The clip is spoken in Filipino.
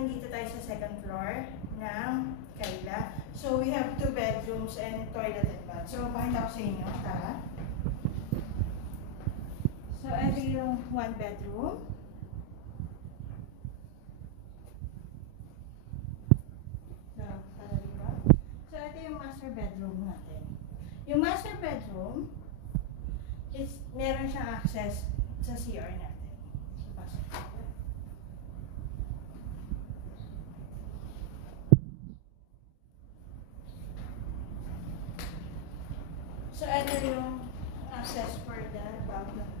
nandito tayo sa second floor ng Kaila. So, we have 2 bedrooms and toilet and bath. So, pakita ko sa inyo. Tara. So, ito yung 1 bedroom. So, tara dito. So, ito yung master bedroom natin. Yung master bedroom is meron siyang access sa CR natin. So, pasok. So, ito yung access for the bathroom.